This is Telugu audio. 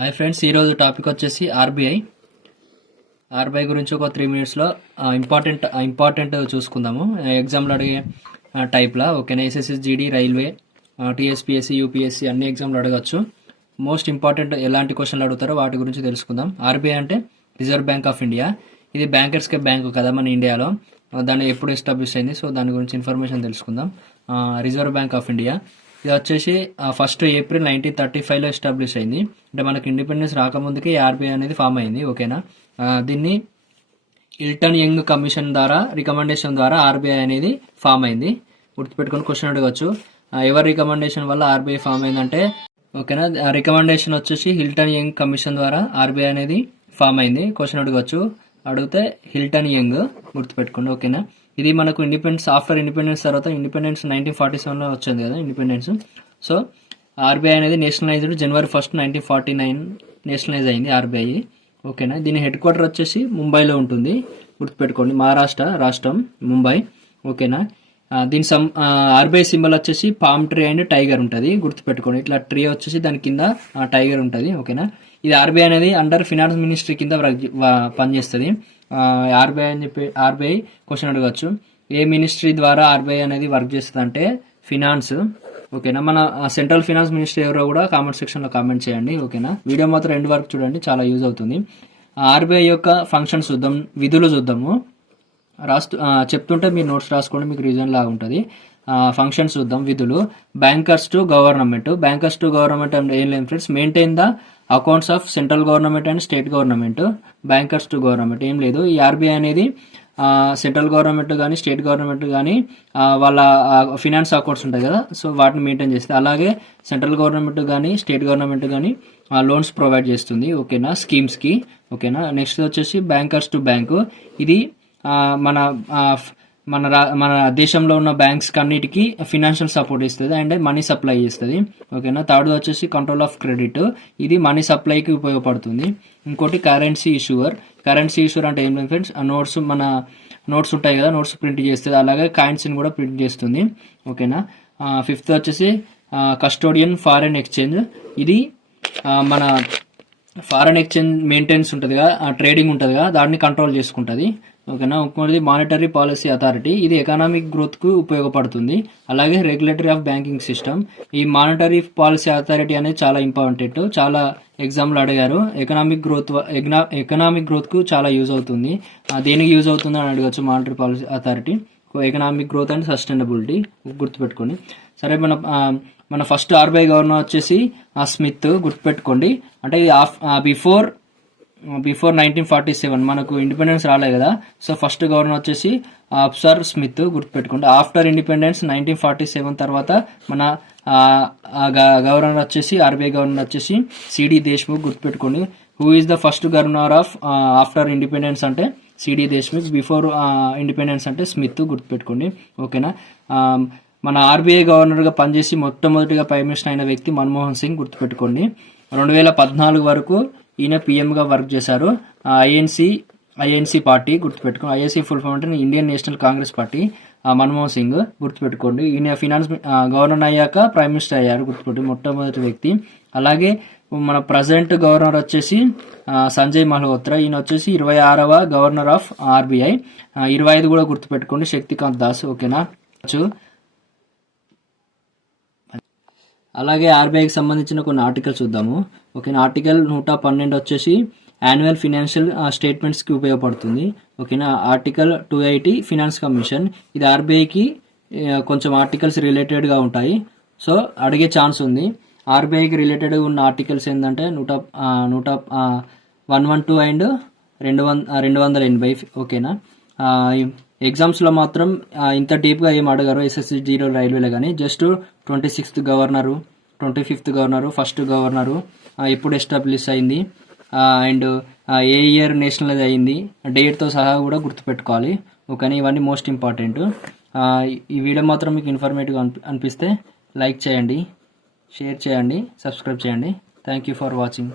హాయ్ ఫ్రెండ్స్, ఈరోజు టాపిక్ వచ్చేసి ఆర్బీఐ గురించి ఒక 3 మినిట్స్లో ఇంపార్టెంట్ చూసుకుందాము. ఎగ్జామ్లో అడిగే టైప్లా ఓకేనా. ఎస్ఎస్సి, జీడీ, రైల్వే, టీఎస్పీఎస్సీ, యూపీఎస్సీ అన్ని ఎగ్జామ్లు అడగచ్చు. మోస్ట్ ఇంపార్టెంట్ ఎలాంటి క్వశ్చన్లు అడుగుతారో వాటి గురించి తెలుసుకుందాం. ఆర్బీఐ అంటే రిజర్వ్ బ్యాంక్ ఆఫ్ ఇండియా. ఇది బ్యాంకర్స్కే బ్యాంకు కదా మన ఇండియాలో. దాన్ని ఎప్పుడు ఎస్టాబ్లిష్ అయింది, సో దాని గురించి ఇన్ఫర్మేషన్ తెలుసుకుందాం. రిజర్వ్ బ్యాంక్ ఆఫ్ ఇండియా ఇది వచ్చేసి 1 ఏప్రిల్ 1935లో ఎస్టాబ్లిష్ అయింది. అంటే మనకి ఇండిపెండెన్స్ రాకముందుకే ఆర్బీఐ అనేది ఫామ్ అయింది ఓకేనా. దీన్ని ఇల్టన్ యంగ్ కమిషన్ ద్వారా రికమెండేషన్ ద్వారా ఆర్బీఐ అనేది ఫామ్ అయింది. గుర్తుపెట్టుకొని క్వశ్చన్ అడగచ్చు, ఎవరి రికమెండేషన్ వల్ల ఆర్బీఐ ఫామ్ అయిందంటే ఓకేనా. రికమెండేషన్ వచ్చేసి హిల్టన్ యంగ్ కమిషన్ ద్వారా ఆర్బీఐ అనేది ఫామ్ అయింది. క్వశ్చన్ అడిగితే హిల్టన్ యంగ్ గుర్తుపెట్టుకోండి ఓకేనా. ఇది మనకు ఆఫ్టర్ ఇండిపెండెన్స్ తర్వాత 1947లో వచ్చింది కదా ఇండిపెండెన్స్. సో ఆర్బీఐ అనేది నేషనలైజ్డ్ January 1, 1949 నేషనలైజ్ అయింది ఆర్బీఐ ఓకేనా. దీని హెడ్ క్వార్టర్ వచ్చేసి ముంబైలో ఉంటుంది గుర్తుపెట్టుకోండి. మహారాష్ట్ర రాష్ట్రం ముంబై ఓకేనా. దీని ఆర్బీఐ సింబల్ వచ్చేసి పామ్ ట్రీ అండ్ టైగర్ ఉంటుంది గుర్తుపెట్టుకోండి. ఇట్లా ట్రీ వచ్చేసి దాని కింద టైగర్ ఉంటుంది ఓకేనా. ఇది ఆర్బీఐ అనేది అండర్ ఫినాన్స్ మినిస్ట్రీ కింద పనిచేస్తుంది. ఆర్బీఐ క్వశ్చన్ అడగచ్చు, ఏ మినిస్ట్రీ ద్వారా ఆర్బీఐ అనేది వర్క్ చేస్తుంది అంటే ఫినాన్స్ ఓకేనా. మన సెంట్రల్ ఫినాన్స్ మినిస్ట్రీ ఎవరో కూడా కామెంట్ సెక్షన్లో కామెంట్ చేయండి ఓకేనా. వీడియో మాత్రం ఎండ్ వరకు చూడండి, చాలా యూజ్ అవుతుంది. ఆర్బీఐ యొక్క ఫంక్షన్స్ చూద్దాం, విధులు చూద్దాము. చెప్తుంటే మీరు నోట్స్ రాసుకోండి, మీకు రీజన్ లాగా ఉంటుంది. ఫంక్షన్స్ చూద్దాం, విధులు. బ్యాంకర్స్ టు గవర్నమెంట్ అంటే ఏం లేదు friends, maintain the accounts of central government and state government. Bankers to government ఏం లేదు. ఈ ఆర్బీఐ అనేది సెంట్రల్ గవర్నమెంట్ కానీ స్టేట్ గవర్నమెంట్ కానీ వాళ్ళ ఫినాన్స్ అకౌంట్స్ ఉంటాయి కదా, సో వాటిని మెయింటైన్ చేస్తుంది. అలాగే సెంట్రల్ గవర్నమెంట్ కానీ స్టేట్ గవర్నమెంట్ కానీ లోన్స్ ప్రొవైడ్ చేస్తుంది ఓకేనా, స్కీమ్స్కి ఓకేనా. నెక్స్ట్ వచ్చేసి బ్యాంకర్స్ టు బ్యాంకు. ఇది మన దేశంలో ఉన్న బ్యాంక్స్ అన్నిటికీ ఫినాన్షియల్ సపోర్ట్ ఇస్తుంది అండ్ మనీ సప్లై చేస్తుంది ఓకేనా. థర్డ్ వచ్చేసి కంట్రోల్ ఆఫ్ క్రెడిట్. ఇది మనీ సప్లైకి ఉపయోగపడుతుంది. ఇంకోటి కరెన్సీ ఇష్యూర్ అంటే ఏం లేదు ఫ్రెండ్స్, మన నోట్స్ ఉంటాయి కదా, నోట్స్ ప్రింట్ చేస్తుంది. అలాగే కాయిన్స్ని కూడా ప్రింట్ చేస్తుంది ఓకేనా. ఫిఫ్త్ వచ్చేసి కస్టోడియన్ ఫారెన్ ఎక్స్చేంజ్. ఇది మన ఫారెన్ ఎక్స్చేంజ్ మెయింటెనెన్స్ ఉంటుంది కదా, ట్రేడింగ్ ఉంటుంది కదా, దాన్ని కంట్రోల్ చేసుకుంటుంది ఓకేనా. ఇంకోటి మానిటరీ పాలసీ అథారిటీ. ఇది ఎకనామిక్ గ్రోత్కు ఉపయోగపడుతుంది. అలాగే రెగ్యులేటరీ ఆఫ్ బ్యాంకింగ్ సిస్టమ్. ఈ మానిటరీ పాలసీ అథారిటీ అనేది చాలా ఇంపార్టెంట్, చాలా ఎగ్జామ్లు అడిగారు. ఎకనామిక్ గ్రోత్కు చాలా యూజ్ అవుతుంది. దేనికి యూజ్ అవుతుంది అని అడగచ్చు. Monetary policy authority economic growth and sustainability గుర్తుపెట్టుకోండి. సరే, మన ఫస్ట్ ఆర్బీఐ గవర్నర్ వచ్చేసి స్మిత్ గుర్తుపెట్టుకోండి. అంటే బిఫోర్ 1947 మనకు ఇండిపెండెన్స్ రాలేదు కదా, సో ఫస్ట్ గవర్నర్ వచ్చేసి అబ్సర్ స్మిత్ గుర్తుపెట్టుకోండి. ఆఫ్టర్ ఇండిపెండెన్స్ 1947 తర్వాత మన గవర్నర్ వచ్చేసి ఆర్బీఐ గవర్నర్ వచ్చేసి సిడి దేశ్ముఖ్ గుర్తుపెట్టుకోండి. Who is the first governor of after independence అంటే సిడి దేశ్ముఖ్, బిఫోర్ ఇండిపెండెన్స్ అంటే స్మిత్ గుర్తుపెట్టుకోండి ఓకేనా. మన ఆర్బీఐ గవర్నర్గా పనిచేసి మొట్టమొదటిగా ప్రైమ్ మినిస్టర్ అయిన వ్యక్తి మన్మోహన్ సింగ్ గుర్తుపెట్టుకోండి. 2014 వరకు ఈయన పిఎంగా వర్క్ చేశారు. ఐఎన్సీ పార్టీ గుర్తుపెట్టుకోండి. ఐఎన్సీ ఫుల్ ఫామ్ అంటే Indian national Congress party. Manmohan Singh గుర్తుపెట్టుకోండి. ఈయన ఫినాన్స్ గవర్నర్ అయ్యాక ప్రైమ్ మినిస్టర్ అయ్యారు గుర్తుపెట్టి, మొట్టమొదటి వ్యక్తి. అలాగే మన ప్రజెంట్ గవర్నర్ వచ్చేసి సంజయ్ మల్హోత్రా. ఈయన వచ్చేసి 26వ గవర్నర్ ఆఫ్ ఆర్బీఐ. 25 కూడా గుర్తుపెట్టుకోండి, శక్తికాంత్ దాస్ ఓకేనా. అలాగే ఆర్బీఐకి సంబంధించిన కొన్ని ఆర్టికల్స్ చూద్దాము ఓకేనా. ఆర్టికల్ 112 వచ్చేసి యాన్యువల్ ఫినాన్షియల్ స్టేట్మెంట్స్కి ఉపయోగపడుతుంది ఓకేనా. Article 280 finance commission. ఇది ఆర్బీఐకి కొంచెం ఆర్టికల్స్ రిలేటెడ్గా ఉంటాయి, సో అడిగే ఛాన్స్ ఉంది. ఆర్బీఐకి రిలేటెడ్గా ఉన్న ఆర్టికల్స్ ఏంటంటే 112 అండ్ 280 ఓకేనా. ఎగ్జామ్స్లో మాత్రం ఇంత డీప్గా ఏం అడగారు ఎస్ఎస్సి, జీరో, రైల్వేలో కానీ. Just 26th governor, 25th governor, first governor ఎప్పుడు ఎస్టాబ్లిష్ అయింది అండ్ ఏ ఇయర్ నేషనలైజ్ అయింది, డేట్తో సహా కూడా గుర్తుపెట్టుకోవాలి ఓకేనా. ఇవన్నీ మోస్ట్ ఇంపార్టెంట్. ఈ వీడియో మాత్రం మీకు ఇన్ఫర్మేటివ్గా అనిపిస్తే లైక్ చేయండి, షేర్ చేయండి, సబ్స్క్రైబ్ చేయండి. Thank you for watching.